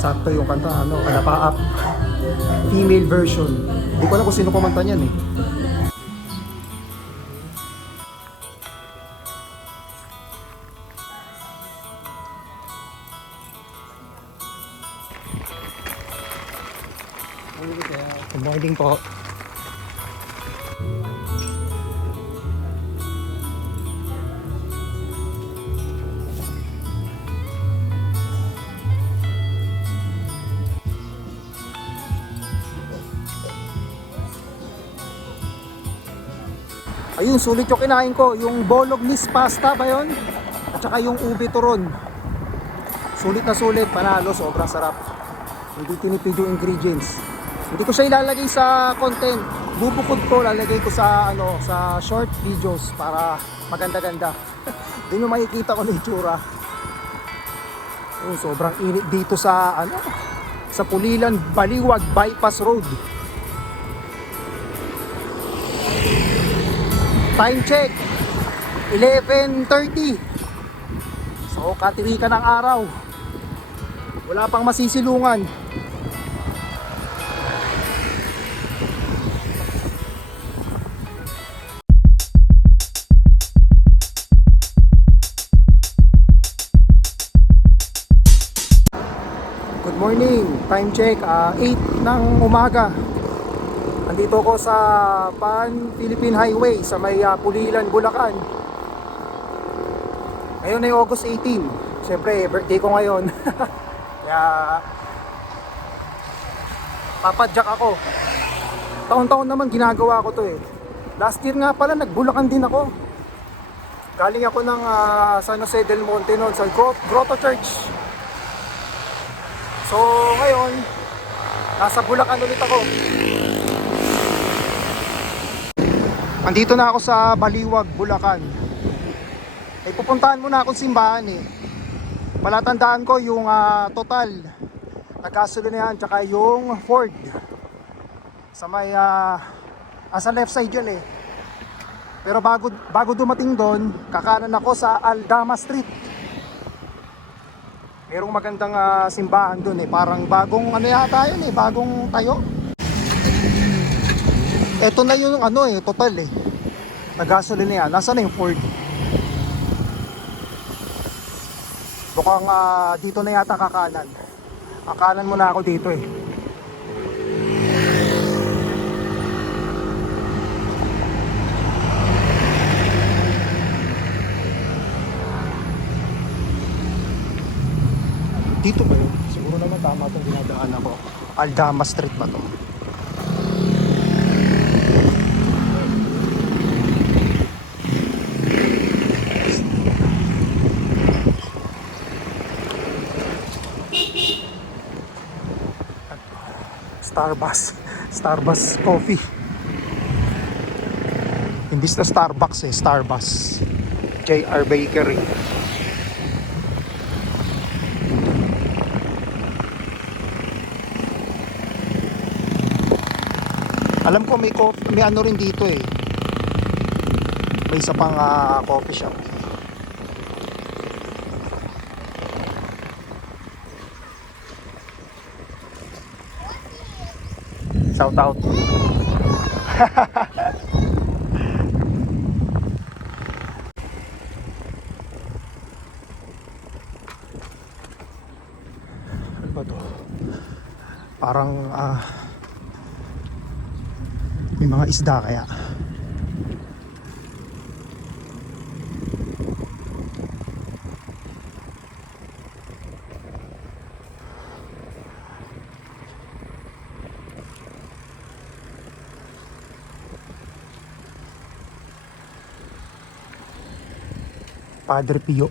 Sakto yung kanta, ano, Kalapa Up. Female version. Hindi ko alam kung sino kumanta niyan eh. Good morning po. Ayun, sulit yung kinain ko. Yung bolognese pasta ba yun? At saka yung ube turon. Sulit na sulit, panalo, sobrang sarap. Hindi tinipid yung ingredients. Hindi ko siya ilalagay sa content. Bubukod ko, lalagay ko sa ano, sa short videos para maganda-ganda. Doon yung makikita ko na itsura. Ayun, sobrang init dito sa ano, sa Pulilan, Baliwag Bypass Road. Time check 11:30. So katirikan ng araw, wala pang masisilungan. Good morning, time check 8 ng umaga. Andito ko sa Pan-Philippine Highway sa may Pulilan, Bulacan. Ngayon ay August 18. Siyempre, birthday ko ngayon. Kaya papadyak ako. Taon-taon naman ginagawa ko to eh. Last year nga pala nagbulakan din ako. Galing ako ng San Jose del Monte noon sa Grotto Church. So ngayon, nasa Bulacan ulit ako. Andito na ako sa Baliwag, Bulacan. Ay pupuntahan muna akong simbahan eh. Palatandaan ko yung Total na gasolinahan tsaka yung Ford. Sa may sa left side yun eh. Pero bago dumating doon, kakanan ako sa Aldama Street. Merong magandang simbahan doon eh. Parang bagong ano yata yun eh, bagong tayo. Ito na yung ano eh, Total eh. Nag-gasoline yan. Nasaan na yung Ford? Mukhang dito na yata kakanan. Kakanan muna ako dito eh. Dito ba yun? Siguro naman tama itong dinadaan ako. Aldama Street ba to? Starbucks coffee. Imbis na Starbucks eh, Starbucks. JR Bakery. Alam ko may ano rin dito eh. May isa pang coffee shop. Shout out. Ano ba to? Parang may mga isda kaya. Padre Pio.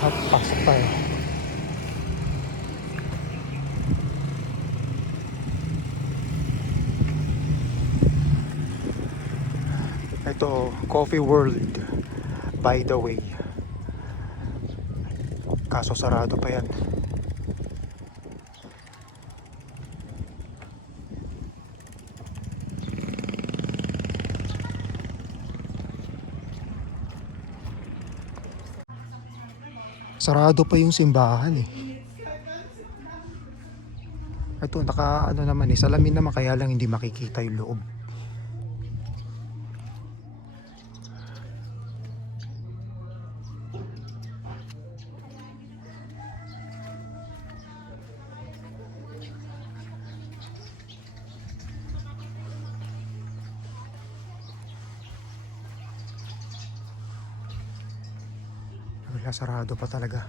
At pasok tayo. Ito, Coffee World, by the way. Kaso sarado pa yan. Sarado pa yung simbahan eh. Ito, naka ano naman eh, salamin naman, kaya lang hindi makikita yung loob. Wala, sarado pa talaga.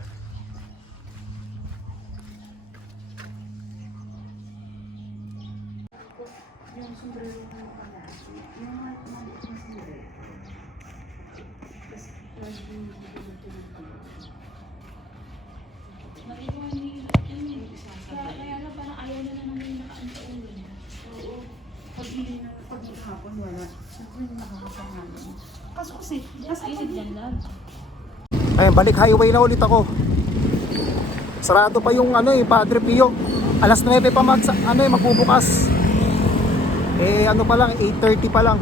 Yung sombrero ko pala, yung mga maliit na sombrero. Tapos, lagi yung tulog ko. Naiwan niya yun eh. Kaya lang parang ayaw na naman yung nakaan sa ulo niya. Oo. Pag hapon wala, siyempre yung nakakapangalan. Kasi, nasa isip yan lang. Ayun, balik highway na ulit ako. Sarado pa yung ano eh, Padre Pio. Alas 9 pa magbubukas. Eh ano pa lang, 8:30 pa lang.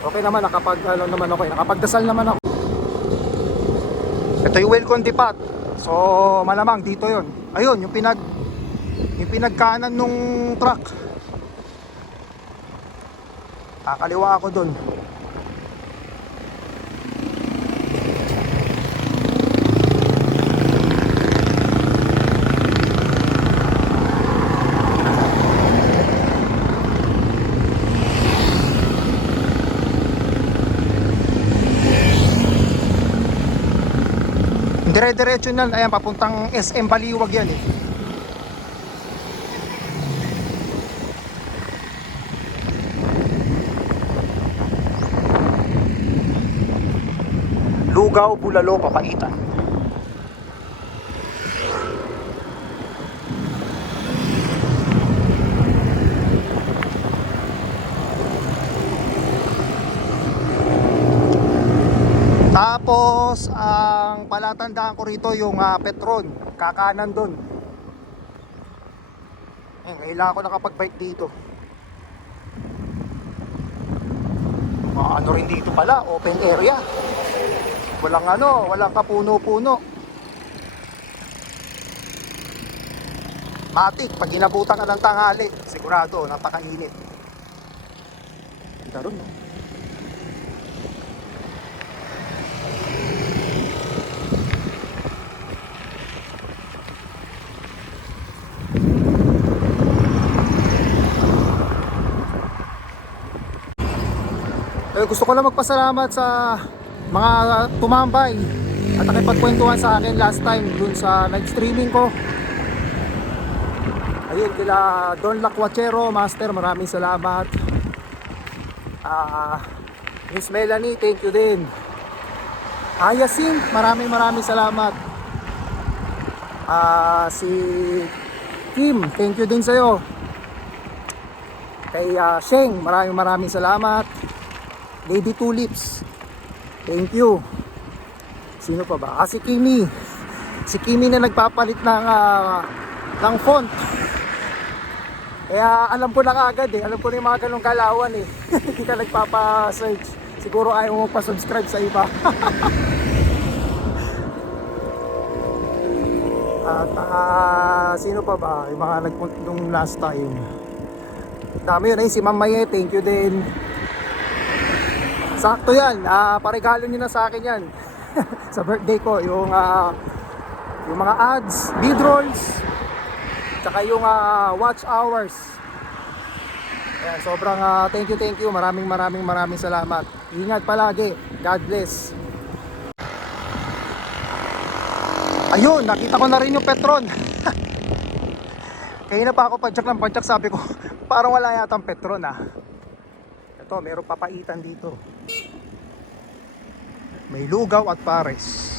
Okay naman, nakapagdasal naman ako. Ito yung welcome depot. So malamang dito yon. Ayun, yung pinagkanan nung truck. Kakaliwa ako dun. Dire-diretso na, ayan, papuntang SM Baliwag yan eh. Lugaw, Bulalo, Papaitan. Tapos ang palatandaan ko rito yung Petron, kakanan doon. Ayun, kailangan ko nakapag-bike dito. Ano rin dito pala, open area. Walang kapuno-puno. Matik, pag inabutan ka ng tanghali, sigurado napakainit. Ganda rin, no? Gusto ko lang magpasalamat sa mga tumambay at nakipagkwentuhan sa akin last time dun sa live streaming ko. Ayun, kila Don Lacuachero Master, maraming salamat. Miss Melanie, thank you din. Ayasin, maraming salamat. Si Kim, thank you din sa'yo. Kay Sheng, maraming salamat. Lady Tulips, thank you. Sino pa ba? Si Kimi. Si Kimi na nagpapalit ng font. Kaya alam ko na kaagad eh. Alam ko na yung mga ganong galawan eh. Hindi ka nagpapa-search. Siguro ayaw mo pa-subscribe sa iba. At sino pa ba? Yung mga nagpunta nung last time. Dami yun eh. Si Ma'am Maye, thank you din. Sakto yan, paregalo nyo na sa akin yan. Sa birthday ko, yung mga ads, bid rolls, tsaka yung watch hours. Ayan, sobrang thank you, maraming salamat. Ingat palagi, God bless. Ayun, nakita ko na rin yung Petron. Kaya na pa ako padyak, sabi ko, parang wala yatang Petron Ito, mayroong papaitan dito. May lugaw at pares.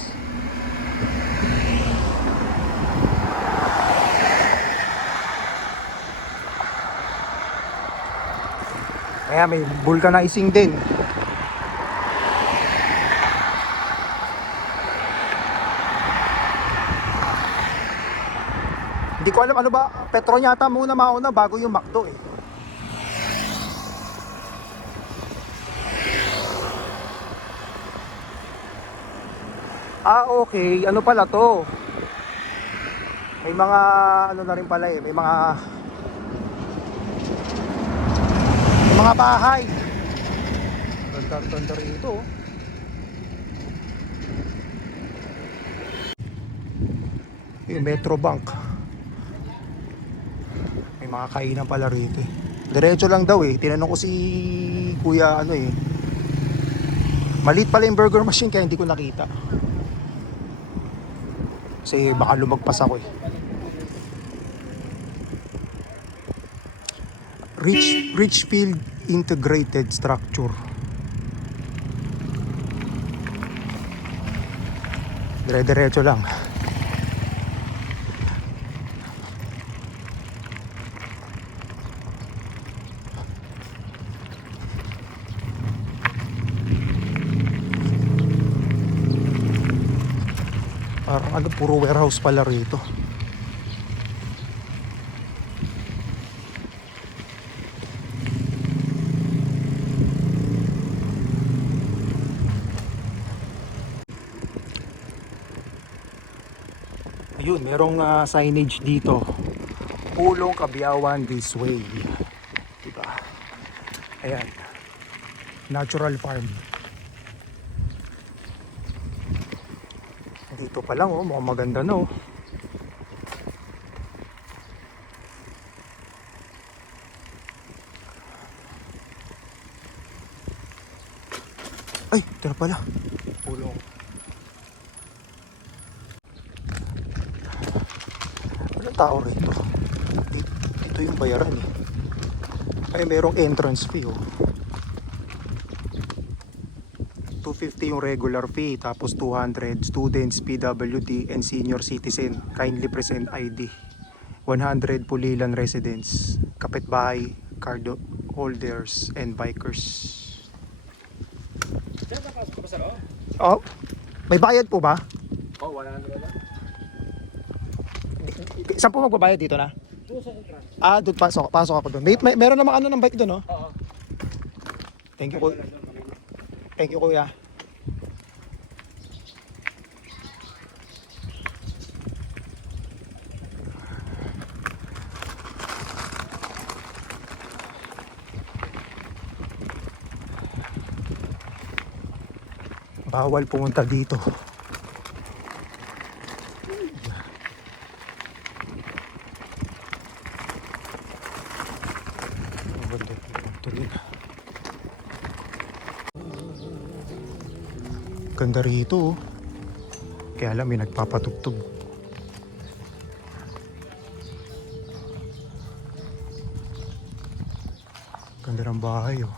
Kaya may vulcanizing din. Hindi ko alam ano ba, Petron yata muna mauna bago yung McDo eh. okay, ano pala to? May mga ano na rin pala eh, may mga bahay. Ganda rito. Yung Metro Bank. May mga kainan pala rito eh. Diretso lang daw eh. Tinanong ko si Kuya ano eh. Maliit pala yung burger machine kaya hindi ko nakita. Kasi baka lumagpas ako eh. Richfield Integrated Structure. Dire-diretso lang. Parang ano, puro warehouse pala rito. Ayun, merong signage dito. Pulong Kabiyawan this way. Diba? Ayan. Natural farm. Dito pa lang oh, mukhang maganda na oh. Ay, ito na pala. Pulong. Walang tao rito. Dito yung bayaran eh. Ay, merong entrance fee oh. 250 yung regular fee, tapos 200 students, PWD, and senior citizen. Kindly present ID. 100 Pulilan residents, kapitbahay, card holders, and bikers. Oh, may bayad po ba? Oh, 100 ba? Saan po magbabayad dito na? Doon sa entrance. Ah, doon pasok ako doon. Meron namang ano ng bike doon, no? Oo. Thank you, kuya. Thank you, kuya. Bawal pumunta dito. Ganda rito oh. Kaya alam may nagpapatugtog. Ganda ng bahay oh.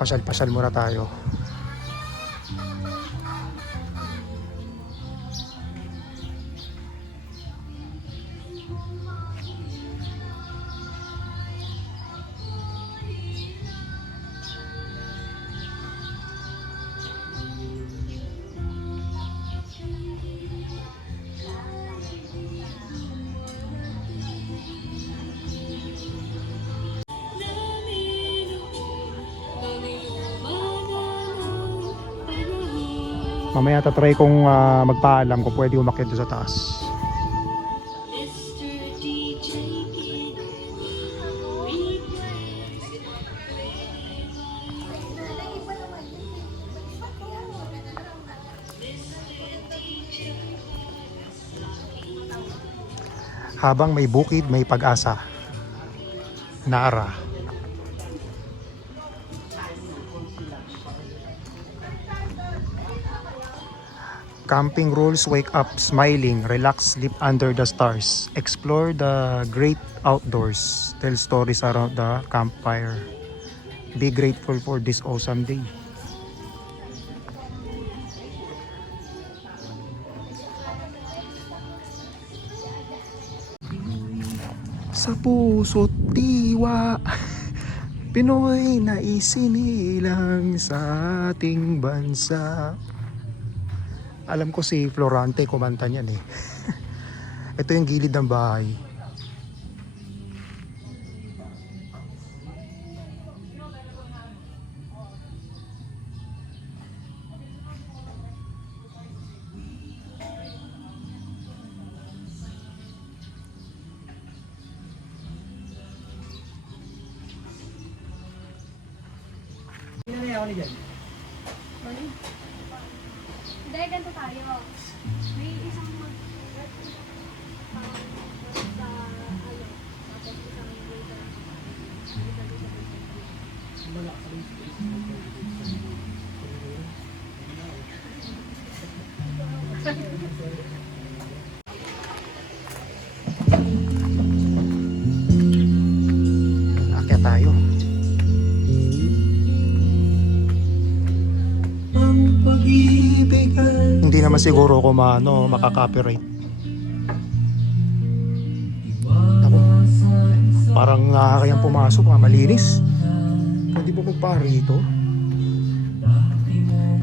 Pasyal-pasyal muna tayo. Mamaya tatry kong magpaalam kung pwede umakyat doon sa taas. Habang may bukid, may pag-asa. Nara. Camping rules: wake up smiling, relax, sleep under the stars, explore the great outdoors, tell stories around the campfire, be grateful for this awesome day. Sa puso't diwa, Pinoy na isinilang sa ating bansa. Alam ko si Florante kumanta niyan eh. Ito yung gilid ng bahay. Hindi, ganito tayo. May isang mag... sa ano, tapos isang dito. Akyat tayo. Hindi naman siguro ako makaka-copyright. Ako, parang nakakayang pumasok, malinis. Pwede po magpare ito.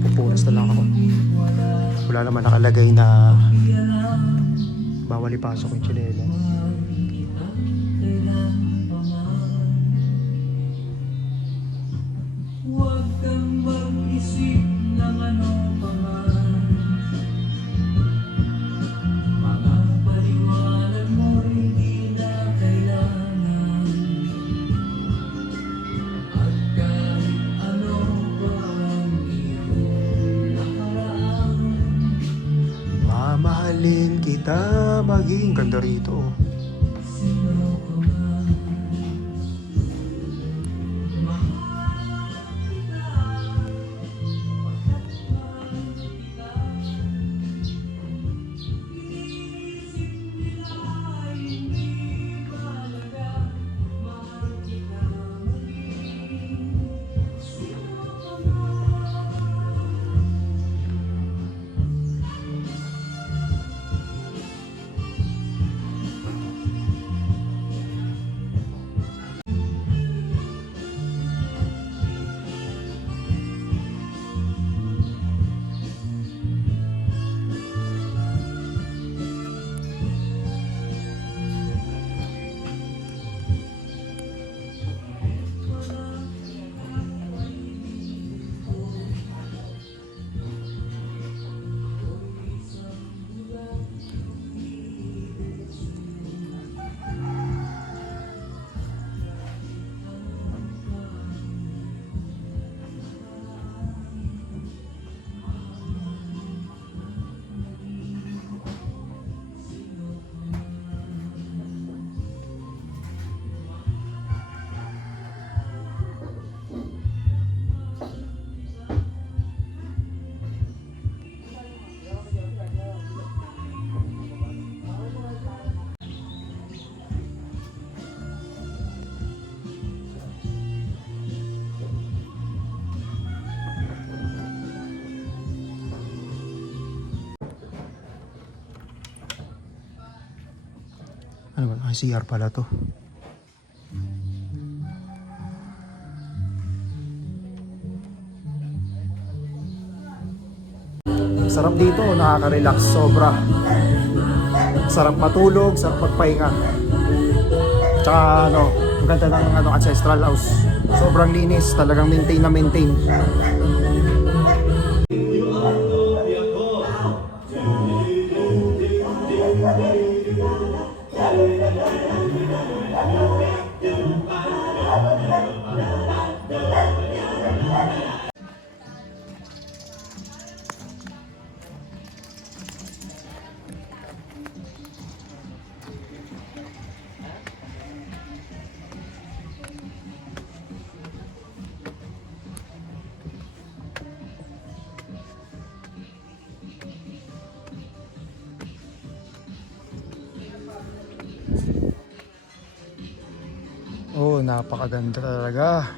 Pupunas na lang ako. Wala naman nakalagay na bawal ipasok yung tsinelas. Huwag kang mag-isip ng ano pa man. Mga paliwanag mo hindi na kailangan. At kahit ano pa ang iyong nakaraan, Mamahalin kita maging ganda rito. sino ka man. Ano ba? CR pala to. Sarap dito, nakaka-relax sobra. Sarap matulog, sarap magpahinga. Tsaka ang ganda ng ancestral house. Sobrang linis, talagang maintain na maintain. Oh, napakaganda talaga.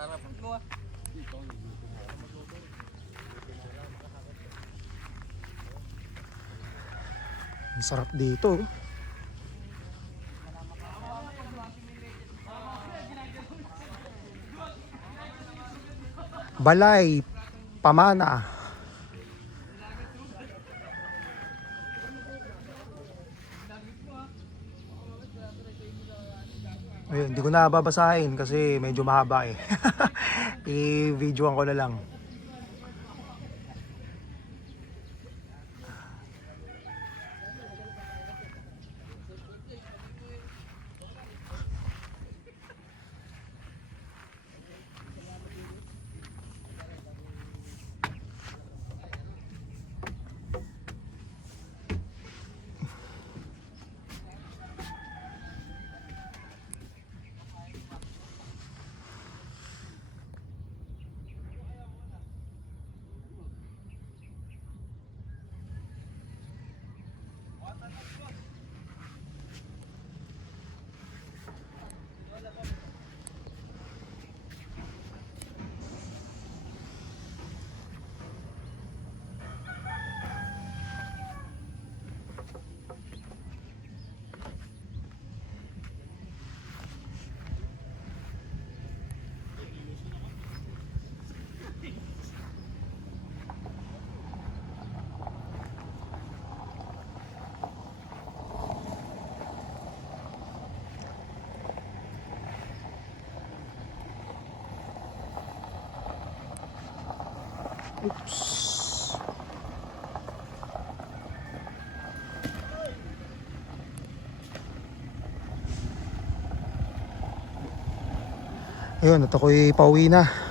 Ang sarap dito. Balay, Pamana. Ayun, hindi ko na babasahin kasi medyo mahaba eh. I-videoan ko na lang. Oops. Ayun, at ako'y pauwi na.